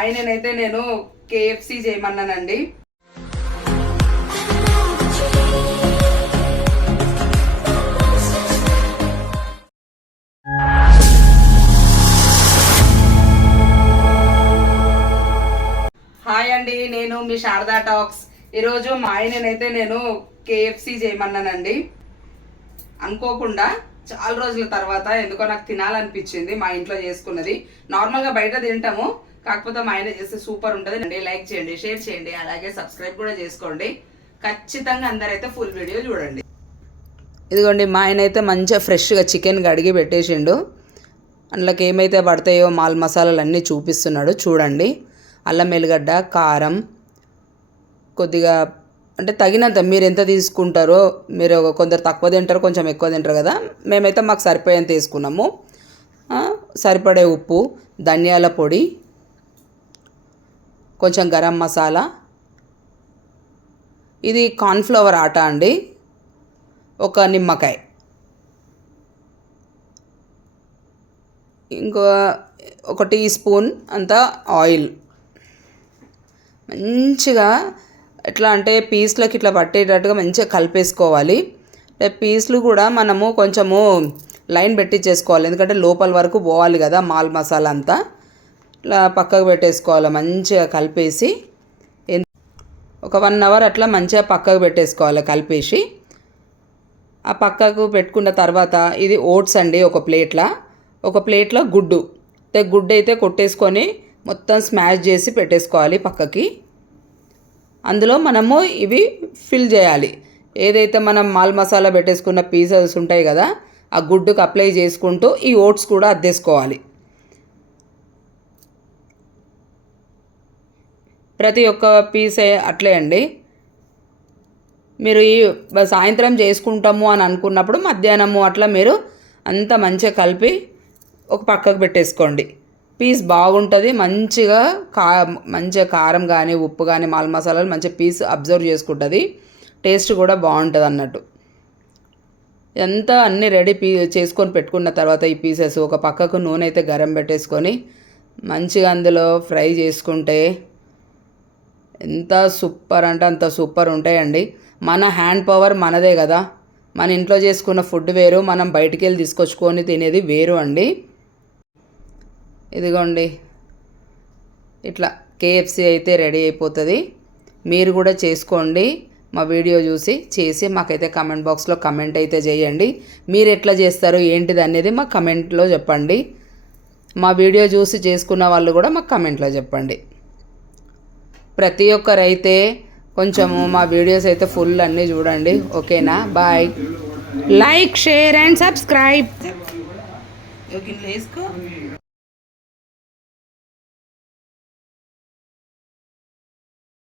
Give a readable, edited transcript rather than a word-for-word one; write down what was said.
ఆయననైతే నేను KFC చేయమన్నానండి. Hi అండి, నేను మీ శారదా టాక్స్. ఈరోజు మా ఆయననైతే నేను కేఎఫ్సి చేయమన్నానండి. అనుకోకుండా చాలా రోజుల తర్వాత ఎందుకో నాకు తినాలనిపించింది. మా ఇంట్లో చేసుకున్నది నార్మల్గా బయట తింటాము, కాకపోతే మా ఆయన చేస్తే సూపర్ ఉంటుంది అండి. లైక్ చేయండి, షేర్ చేయండి, అలాగే సబ్స్క్రైబ్ కూడా చేసుకోండి. ఖచ్చితంగా అందరైతే ఫుల్ వీడియో చూడండి. ఇదిగోండి, మా ఆయన అయితే మంచిగా ఫ్రెష్గా చికెన్ కడిగి పెట్టేసిండు. అందులోకి ఏమైతే పడతాయో మాల్ మసాలాలు అన్నీ చూపిస్తున్నాడు చూడండి. అల్లం వెల్లిగడ్డ, కారం, కొద్దిగా అంటే తగినంత మీరు ఎంత తీసుకుంటారో, మీరు కొందరు తక్కువ తింటారు, కొంచెం ఎక్కువ తింటారు కదా. మేమైతే మాకు సరిపోయేంత తీసుకున్నాము. సరిపడే ఉప్పు, ధనియాల పొడి, కొంచెం గరం మసాలా, ఇది కార్న్ఫ్లవర్ ఆటా అండి, ఒక నిమ్మకాయ, ఇంకో ఒక టీ స్పూన్ అంత ఆయిల్. మంచిగా ఎట్లా అంటే పీస్లకి ఇట్లా పట్టేటట్టుగా మంచిగా కలిపేసుకోవాలి. పీస్లు కూడా మనము కొంచెము లైన్ పెట్టించేసుకోవాలి, ఎందుకంటే లోపల వరకు పోవాలి కదా మాల్ మసాలా అంతా. ఇట్లా పక్కకు పెట్టేసుకోవాలి, మంచిగా కలిపేసి ఒక 1 అవర్ అట్లా మంచిగా పక్కకు పెట్టేసుకోవాలి కలిపేసి. ఆ పక్కకు పెట్టుకున్న తర్వాత ఇది ఓట్స్ అండి, ఒక ప్లేట్లో గుడ్డు అయితే కొట్టేసుకొని మొత్తం స్మాష్ చేసి పెట్టేసుకోవాలి పక్కకి. అందులో మనము ఇవి ఫిల్ చేయాలి. ఏదైతే మనం మాల్ మసాలా పెట్టేసుకున్న పీసెస్ ఉంటాయి కదా, ఆ గుడ్డుకు అప్లై చేసుకుంటూ ఈ ఓట్స్ కూడా అద్దేసుకోవాలి. ప్రతి ఒక్క పీసే అట్లే అండి. మీరు ఈ సాయంత్రం చేసుకుంటాము అని అనుకున్నప్పుడు మధ్యాహ్నము అట్లా మీరు అంతా మంచిగా కలిపి ఒక పక్కకు పెట్టేసుకోండి. పీస్ బాగుంటుంది, మంచిగా కారం కానీ ఉప్పు కానీ మాల్ మసాలాలు మంచిగా పీస్ అబ్జర్వ్ చేసుకుంటుంది, టేస్ట్ కూడా బాగుంటుంది అన్నట్టు. ఎంత అన్నీ రెడీ చేసుకొని పెట్టుకున్న తర్వాత ఈ పీసెస్ ఒక పక్కకు నూనె అయితే గరం పెట్టేసుకొని మంచిగా అందులో ఫ్రై చేసుకుంటే ఎంత సూపర్ అంటే అంత సూపర్ ఉంటాయండి. మన హ్యాండ్ పవర్ మనదే కదా. మన ఇంట్లో చేసుకున్న ఫుడ్ వేరు, మనం బయటికి వెళ్ళి తీసుకొచ్చుకొని తినేది వేరు అండి. ఇదిగోండి, ఇట్లా కేఎఫ్సి అయితే రెడీ అయిపోతుంది. మీరు కూడా చేసుకోండి. మా వీడియో చేసి మాకైతే కమెంట్ బాక్స్లో కమెంట్ అయితే చేయండి. మీరు ఎట్లా చేస్తారు ఏంటిది అనేది మాకు కమెంట్లో చెప్పండి. మా వీడియో చూసి చేసుకున్న వాళ్ళు కూడా మాకు కమెంట్లో చెప్పండి. ప్రతి ఒక్కరైతే కొంచెము మా వీడియోస్ అయితే ఫుల్ అన్నీ చూడండి. ఓకేనా? Bye. Like, share and subscribe.